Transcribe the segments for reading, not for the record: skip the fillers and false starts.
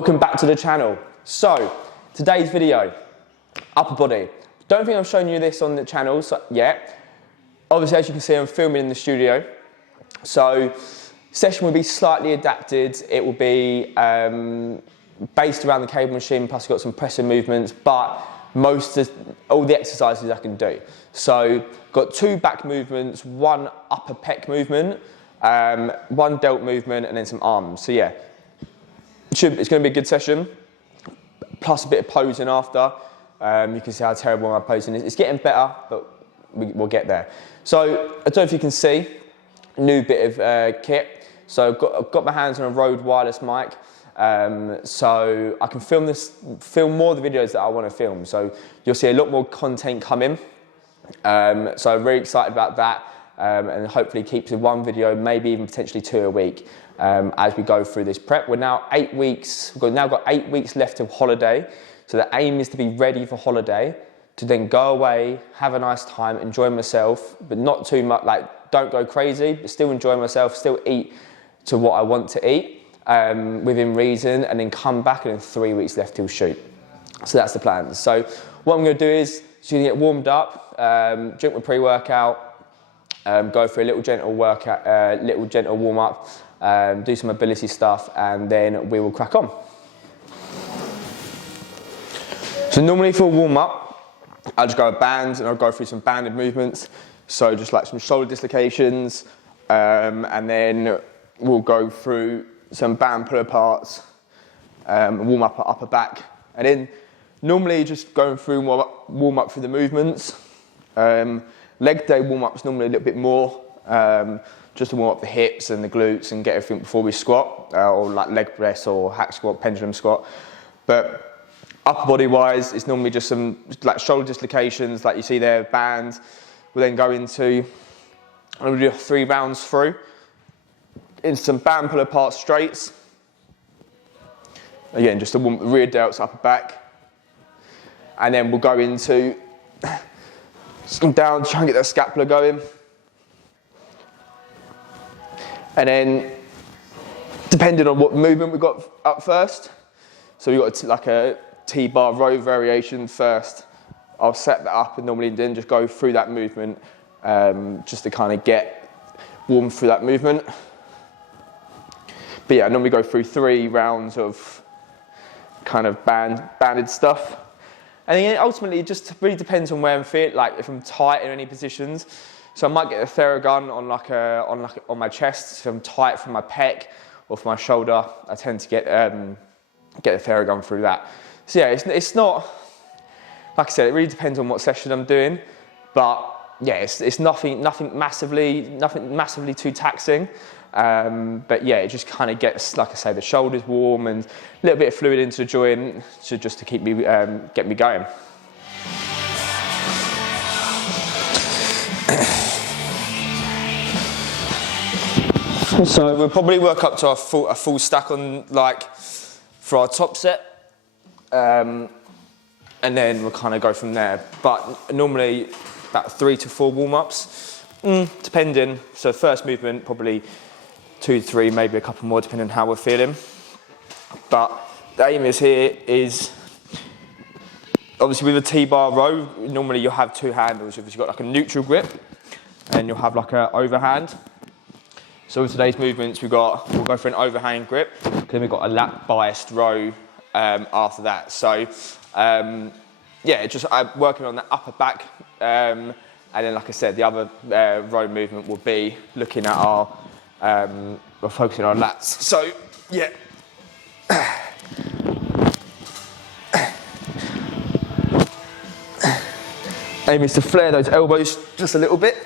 Welcome back to the channel. So, today's video, upper body. Don't think I've shown you this on the channel yet. Obviously, as you can see, I'm filming in the studio. So, session will be slightly adapted. It will be based around the cable machine, plus we've got some pressing movements, but all the exercises I can do. So, got 2 back movements, 1 upper pec movement, 1 delt movement, and then some arms. So yeah, it's going to be a good session, plus a bit of posing after. You can see how terrible my posing is. It's getting better, but we'll get there. So, I don't know if you can see, new bit of kit. So I've got my hands on a Rode wireless mic, so I can film more of the videos that I want to film. So you'll see a lot more content coming. So I'm very excited about that, and hopefully keep to 1 video, maybe even potentially 2 a week, as we go through this prep. We're now 8 weeks. We've now got 8 weeks left of holiday. So the aim is to be ready for holiday, to then go away, have a nice time, enjoy myself, but not too much. Like, don't go crazy, but still enjoy myself, still eat to what I want to eat, within reason, and then come back, and then 3 weeks left till shoot. So that's the plan. So what I'm going to do is just going to get warmed up, drink my pre-workout, go for a little gentle workout, little gentle warm-up, do some mobility stuff, and then we will crack on. So normally for a warm-up, I'll just go with bands, and I'll go through some banded movements. So just like some shoulder dislocations, and then we'll go through some band pull-aparts, warm up upper back, and then normally just going through warm up through the movements. Leg day warm up's normally a little bit more, just to warm up the hips and the glutes and get everything before we squat, or like leg press or hack squat, pendulum squat. But upper body wise, it's normally just some like shoulder dislocations, like you see there, bands. We'll then go into, I'm going to do 3 rounds through, into some band pull apart straights. Again, just to warm up the rear delts, upper back. And then we'll go into, just come down, try and get that scapula going. And then, depending on what movement we've got up first, so we've got like a T-bar row variation first. I'll set that up and normally then just go through that movement, just to kind of get warm through that movement. But yeah, I normally go through 3 rounds of kind of banded stuff. And then ultimately it just really depends on where I'm feeling, like if I'm tight in any positions. So I might get a Theragun on my chest, if I'm tight from my pec or from my shoulder, I tend to get a Theragun through that. So yeah, it's not, like I said, it really depends on what session I'm doing, but yeah, it's nothing massively too taxing. But yeah, it just kind of gets, like I say, the shoulders warm and a little bit of fluid into the joint, just to keep me get me going. So we'll probably work up to a full stack on for our top set. And then we'll kind of go from there. But normally about 3 to 4 warm-ups, depending. So first movement, probably 2 to 3, maybe a couple more, depending on how we're feeling. But the aim is obviously with a T-bar row, normally you'll have 2 handles. You've got like a neutral grip, and you'll have like an overhand. So with today's movements, we'll go for an overhang grip, then we've got a lat biased row after that. So yeah, just working on that upper back, and then like I said, the other row movement will be looking at we're focusing on lats. So yeah. Aim is to flare those elbows just a little bit.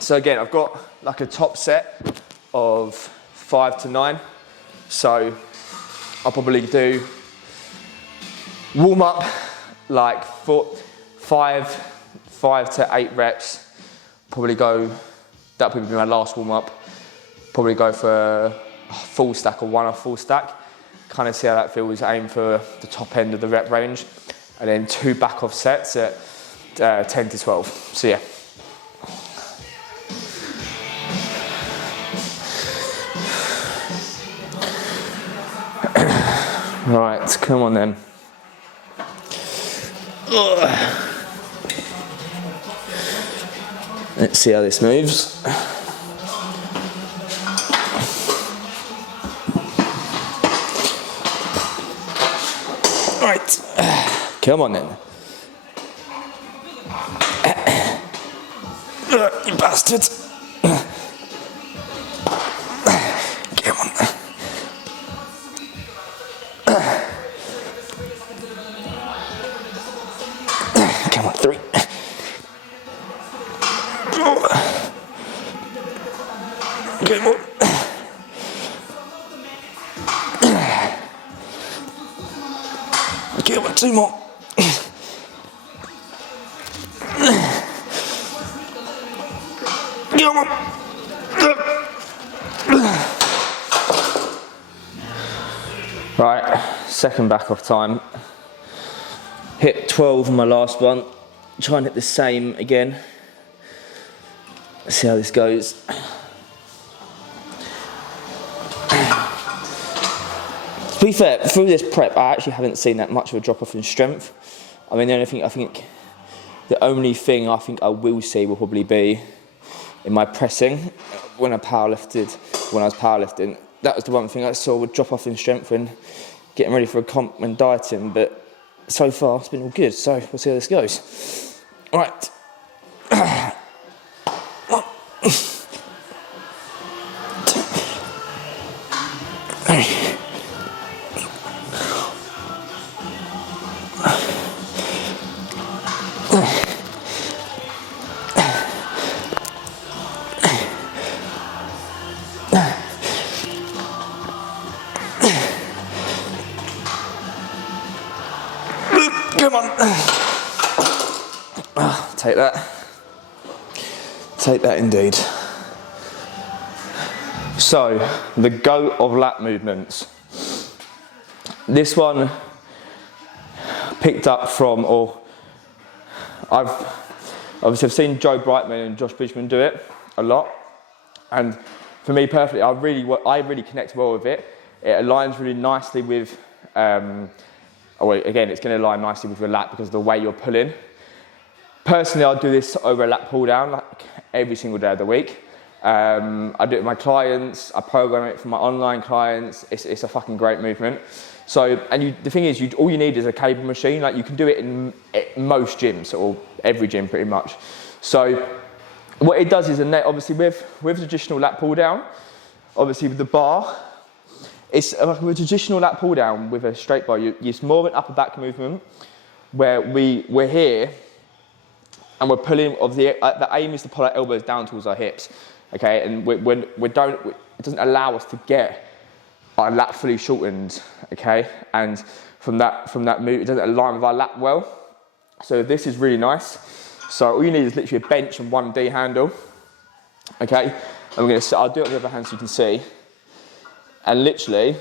So again, I've got like a top set of 5 to 9. So I'll probably do warm up like 5 to 8 reps. Probably that'll probably be my last warm up. Probably go for a full stack or 1 off full stack. Kind of see how that feels. Aim for the top end of the rep range. And then 2 back off sets at 10 to 12. So yeah. Right, come on then. Let's see how this moves. Right, come on then. You bastard. Come on. Come on, 3. Come on. Come on, 2 more. Come on. Right, second back off time. Hit 12 on my last one. Try and hit the same again. Let's see how this goes. To be fair, through this prep, I actually haven't seen that much of a drop off in strength. I mean, the only thing I think I will see will probably be in my pressing when I was powerlifting. That was the one thing I saw would drop off in strength when getting ready for a comp when dieting, but so far it's been all good, so we'll see how this goes. Right. Come on. Take that. Take that indeed. So, the GOAT of lat movements. This one picked up from, I've seen Joe Brightman and Josh Bridgman do it a lot, and for me personally, I really connect well with it. It aligns really nicely with. Again, it's going to align nicely with your lat because of the way you're pulling. Personally, I'll do this over a lat pull down like every single day of the week. I do it with my clients. I program it for my online clients. It's a fucking great movement. So, the thing is, all you need is a cable machine. Like you can do it in most gyms or every gym pretty much. So, what it does is, obviously with traditional lat pull down, obviously with the bar. It's like a traditional lat pull down with a straight bar. It's more of an upper back movement where we're here and we're pulling. The aim is to pull our elbows down towards our hips, okay? And it doesn't allow us to get our lat fully shortened, okay? And from that move, it doesn't align with our lat well. So this is really nice. So all you need is literally a bench and 1 D handle, okay? And I'll do it on the other hand so you can see. And literally,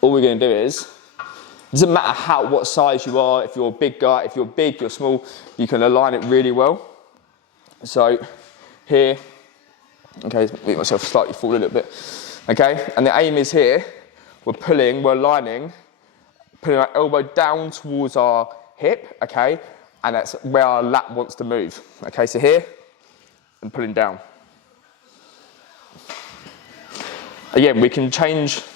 all we're going to do is, it doesn't matter what size you are, if you're a big guy, if you're big, you're small, you can align it really well. So, here, okay, make myself slightly fall a little bit, okay? And the aim is here, we're aligning, putting our elbow down towards our hip, okay? And that's where our lat wants to move, okay? So here, and pulling down. Again, we can supinate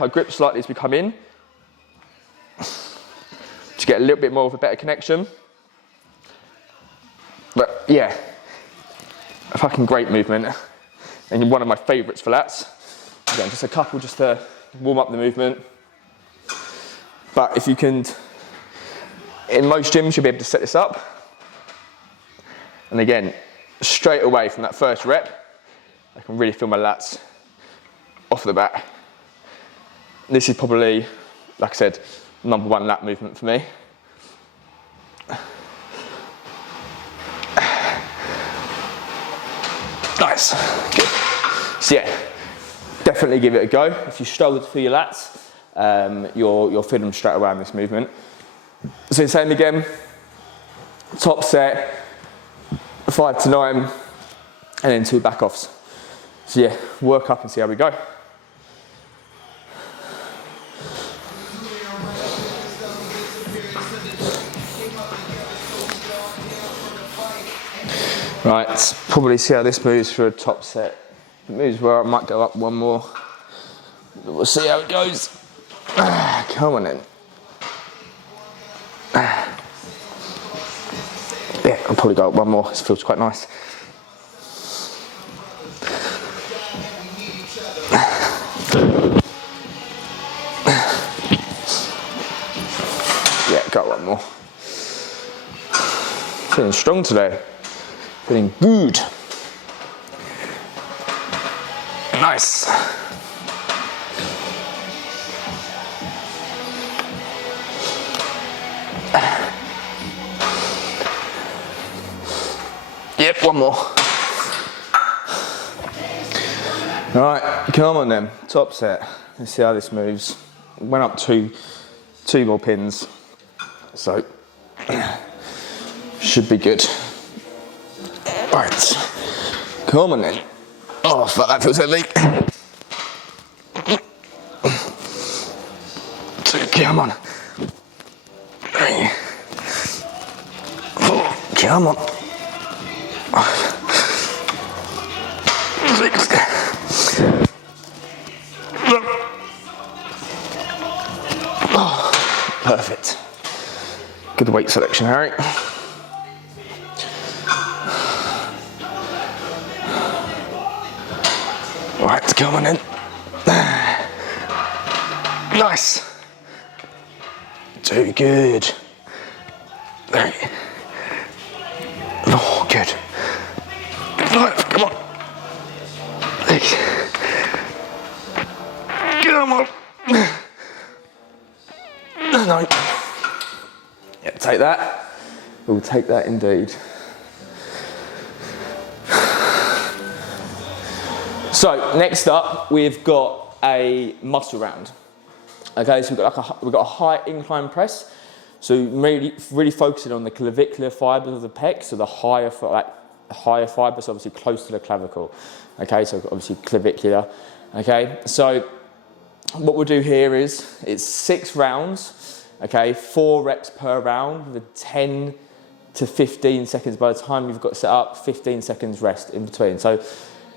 our grip slightly as we come in to get a little bit more of a better connection. But yeah, a fucking great movement and one of my favourites for lats. Again, just a couple just to warm up the movement. But if you can, in most gyms you'll be able to set this up. And again, straight away from that first rep, I can really feel my lats off the bat. This is probably, like I said, #1 lat movement for me. Nice, good. So yeah, definitely give it a go. If you struggle to feel your lats, you'll feel them straight away in this movement. So same again, top set, 5 to 9, and then 2 back offs. So yeah, work up and see how we go. Right, let's probably see how this moves for a top set. If it moves well, I might go up one more. We'll see how it goes. Come on in. Yeah, I'll probably go up one more. This feels quite nice. Yeah, go one more. Feeling strong today. Feeling good. Nice. Yep, one more. All right, come on then, top set. Let's see how this moves. Went up two more pins, so should be good. All right, come on then. Oh, fuck, that feels heavy. Come on. Oh, come on. 6. Oh, perfect. Good weight selection, Harry. Right, come on in. Nice. Too good. There. Oh, good. Come on. Come on. No. Yeah, take that. We'll take that indeed. So next up, we've got a muscle round. Okay, so we've got a high incline press. So really focusing on the clavicular fibers of the pec. So the higher fibers, obviously close to the clavicle. Okay, so obviously clavicular. Okay, so what we'll do here is it's 6 rounds. Okay, 4 reps per round with 10 to 15 seconds by the time you've got set up. 15 seconds rest in between. So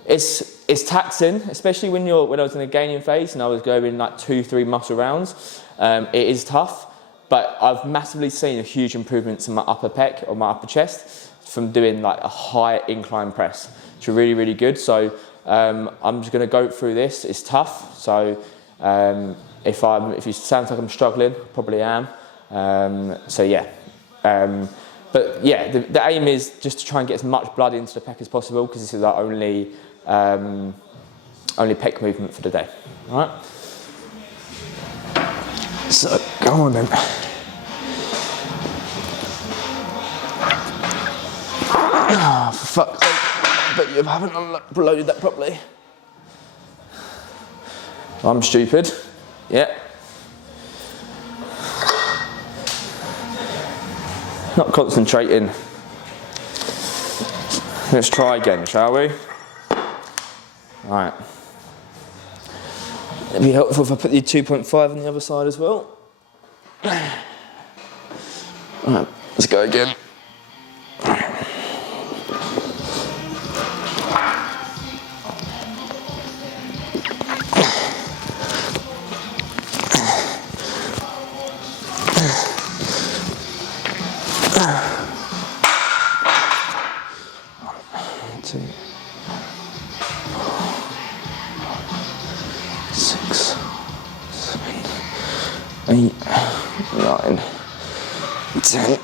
it's taxing, especially when I was in a gaining phase and I was going like 2-3 muscle rounds. It is tough, but I've massively seen a huge improvements in my upper pec or my upper chest from doing like a high incline press. It's really, really good. So I'm just going to go through this. It's tough. So if it sounds like I'm struggling, probably am. So yeah. But yeah, the aim is just to try and get as much blood into the pec as possible because this is our only pec movement for the day. All right. So go on then. Oh, for fuck's sake! I bet you haven't loaded that properly. I'm stupid. Yeah. Not concentrating. Let's try again, shall we? Right. It'd be helpful if I put the 2.5 on the other side as well. Right, let's go again. Eight, 9, 10.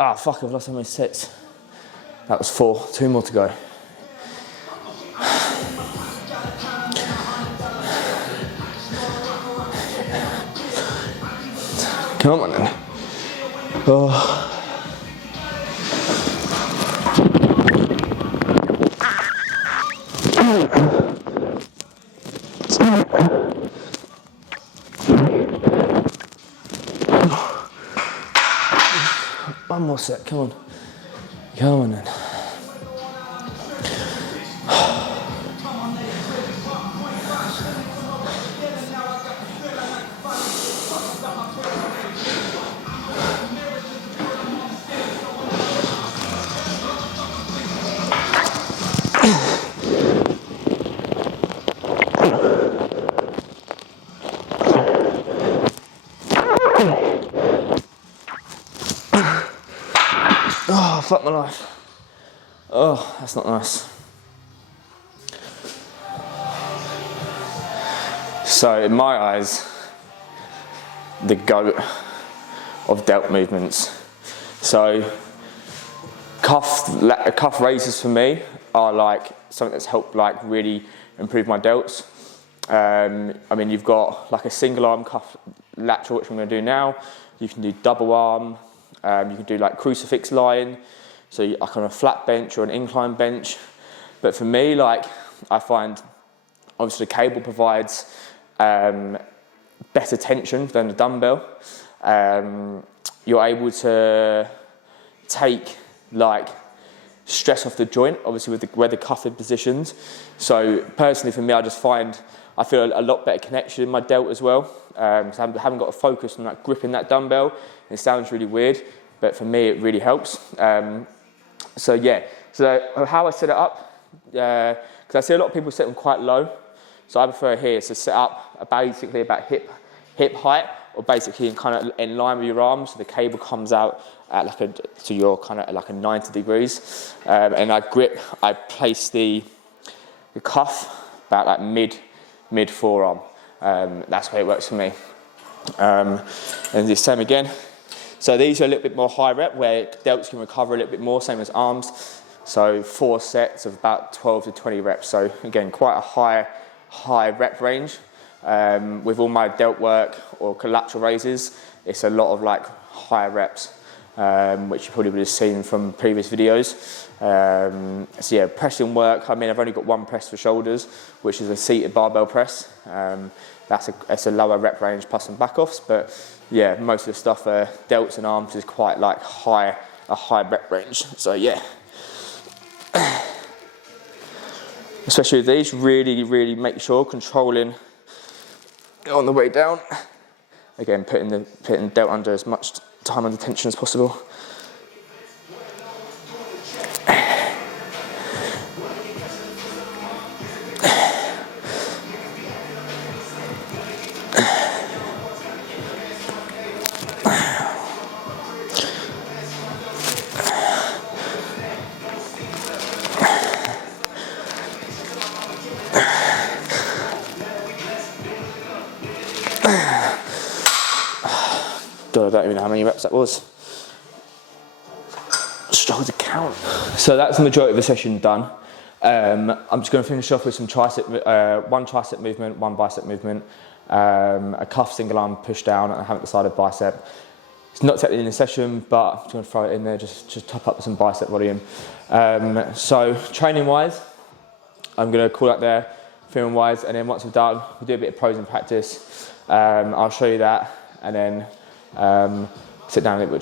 Ah, fuck, I've lost how many sets. That was 4, 2 more to go. Come on then. Oh. One more set, come on. Come on then. Oh, fuck my life. Oh, that's not nice. So, in my eyes, the GOAT of delt movements. So, cuff raises for me are like something that's helped like really improve my delts. I mean, you've got like a single arm cuff lateral, which I'm going to do now. You can do double arm. You can do like crucifix lying, so like on a flat bench or an incline bench. But for me, like I find obviously the cable provides better tension than the dumbbell. You're able to take like stress off the joint, obviously with where the cuff is positioned. So personally for me, I feel a lot better connection in my delt as well. So I haven't got to focus on like gripping that dumbbell. It sounds really weird, but for me it really helps. So yeah, so how I set it up, because I see a lot of people set them quite low. So I prefer here to set up basically about hip height, or basically in line with your arms, so the cable comes out at so you're kind of like a 90 degrees, and I place the cuff about like mid forearm. That's where it works for me. And the same again. So these are a little bit more high rep, where delts can recover a little bit more, same as arms. So 4 sets of about 12 to 20 reps. So again, quite a high rep range. With all my delt work or collateral raises, it's a lot of like high reps, which you probably would have seen from previous videos. So yeah, pressing work. I mean, I've only got 1 press for shoulders, which is a seated barbell press. That's a lower rep range plus some back offs, but yeah, most of the stuff delts and arms is quite like a high rep range. So yeah, especially with these, really make sure controlling on the way down. Again, putting delt under as much time under tension as possible. God, I don't even know how many reps that was. Struggle to count. So that's the majority of the session done. I'm just going to finish off with some one tricep movement, one bicep movement, a cuff single arm push down, and I haven't decided bicep. It's not technically in the session, but I'm just going to throw it in there, just top up with some bicep volume. So training wise, I'm going to call out there, film wise, and then once we're done, we'll do a bit of pros in practice. I'll show you that, and then sit down a little bit,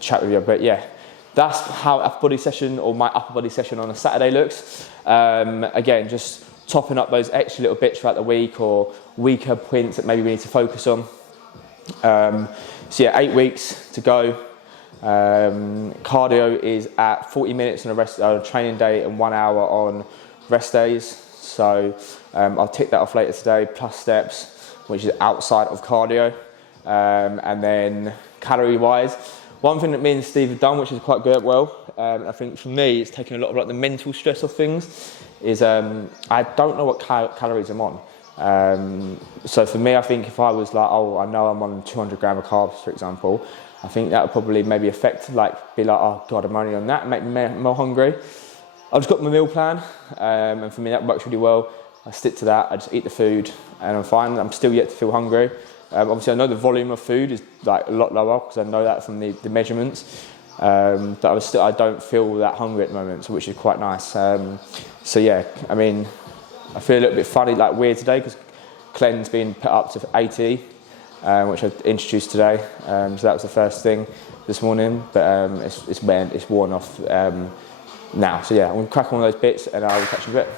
chat with you. But yeah, that's how upper body session, or my upper body session on a Saturday looks. Again, just topping up those extra little bits throughout the week, or weaker points that maybe we need to focus on. So yeah, 8 weeks to go. Cardio is at 40 minutes on a training day and 1 hour on rest days. So I'll tick that off later today, plus steps, which is outside of cardio. And then calorie wise. One thing that me and Steve have done, which is quite good, I think for me, it's taken a lot of like the mental stress of things, is I don't know what calories I'm on. So for me, I think if I was like, oh, I know I'm on 200 grams of carbs, for example, I think that would probably maybe affect, like, be like, oh God, I'm only on that, make me more hungry. I've just got my meal plan, and for me that works really well. I stick to that, I just eat the food, and I'm fine. I'm still yet to feel hungry. Obviously I know the volume of food is like a lot lower, because I know that from the measurements. But I don't feel that hungry at the moment, so which is quite nice. So yeah, I mean, I feel a little bit funny, like weird today, because cleanse being put up to 80, which I introduced today. So that was the first thing this morning, but it's worn off now. So yeah, I'm gonna crack on those bits, and I'll catch you in a bit.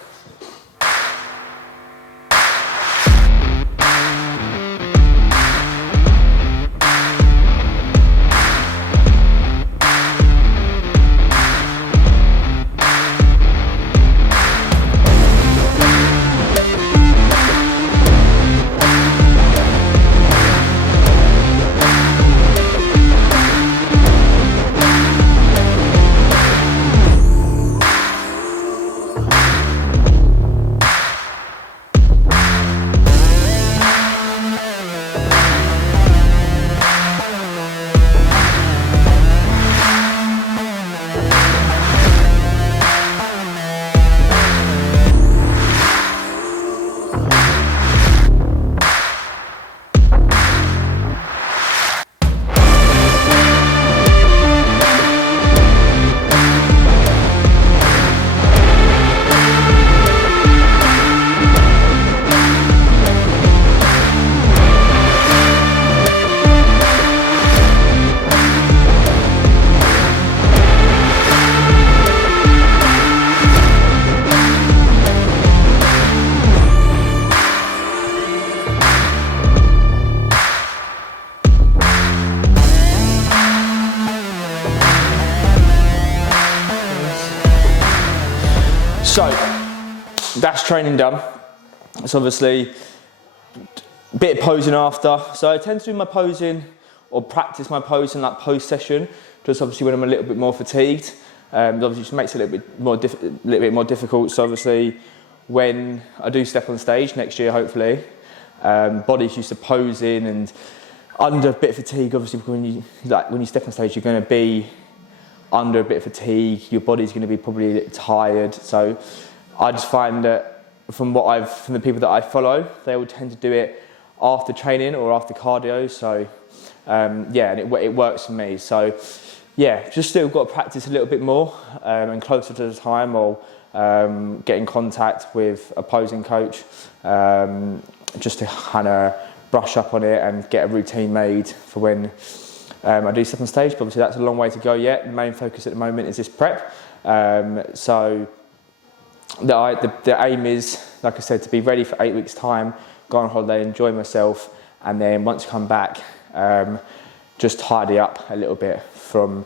So that's training done. It's obviously a bit of posing after. So I tend to do my posing or practice my posing like post session, just obviously when I'm a little bit more fatigued. Obviously just makes it a little bit more difficult. So obviously when I do step on stage next year, hopefully, body's used to posing and under a bit of fatigue. Obviously when you step on stage, you're going to be under a bit of fatigue, your body's going to be probably a bit tired. So I just find that from the people that I follow, they all tend to do it after training or after cardio. So yeah, and it works for me. So yeah, just still got to practice a little bit more, and closer to the time I'll get in contact with a posing coach, just to kind of brush up on it and get a routine made for when I do step on stage. But obviously that's a long way to go yet. The main focus at the moment is this prep. So the aim is, like I said, to be ready for 8 weeks' time, go on holiday, enjoy myself, and then once I come back, just tidy up a little bit from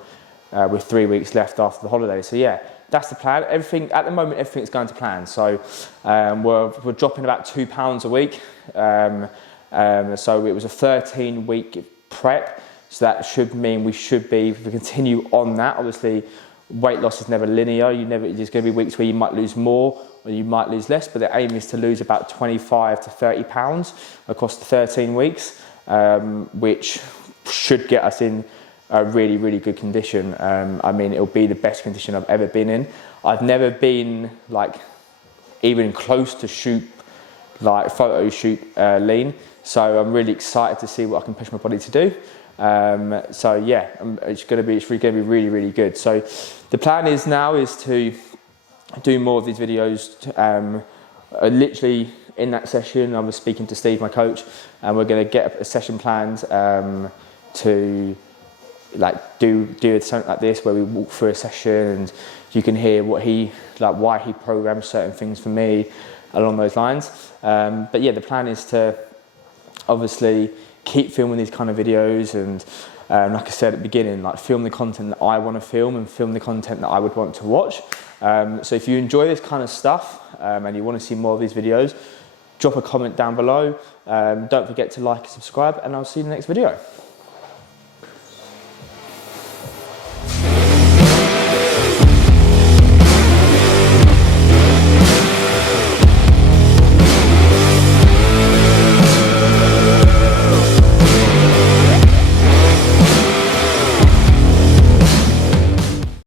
with 3 weeks left after the holiday. So yeah, that's the plan. Everything at the moment, everything's going to plan. So we're dropping about £2 a week. So it was a 13-week prep. So that should mean we should be, if we continue on that, obviously weight loss is never linear. There's going to be weeks where you might lose more or you might lose less, but the aim is to lose about 25 to 30 pounds across the 13 weeks, which should get us in a really, really good condition. I mean, it'll be the best condition I've ever been in. I've never been like even close to photo shoot lean. So I'm really excited to see what I can push my body to do. So yeah, it's going to be really, really good. So the plan is now is to do more of these videos. Literally in that session, I was speaking to Steve, my coach, and we're going to get a session planned to like do something like this where we walk through a session and you can hear why he programs certain things for me along those lines. But yeah, the plan is to obviously keep filming these kind of videos and like I said at the beginning, like film the content that I want to film and film the content that I would want to watch. So if you enjoy this kind of stuff and you want to see more of these videos, drop a comment down below. Don't forget to like and subscribe, and I'll see you in the next video.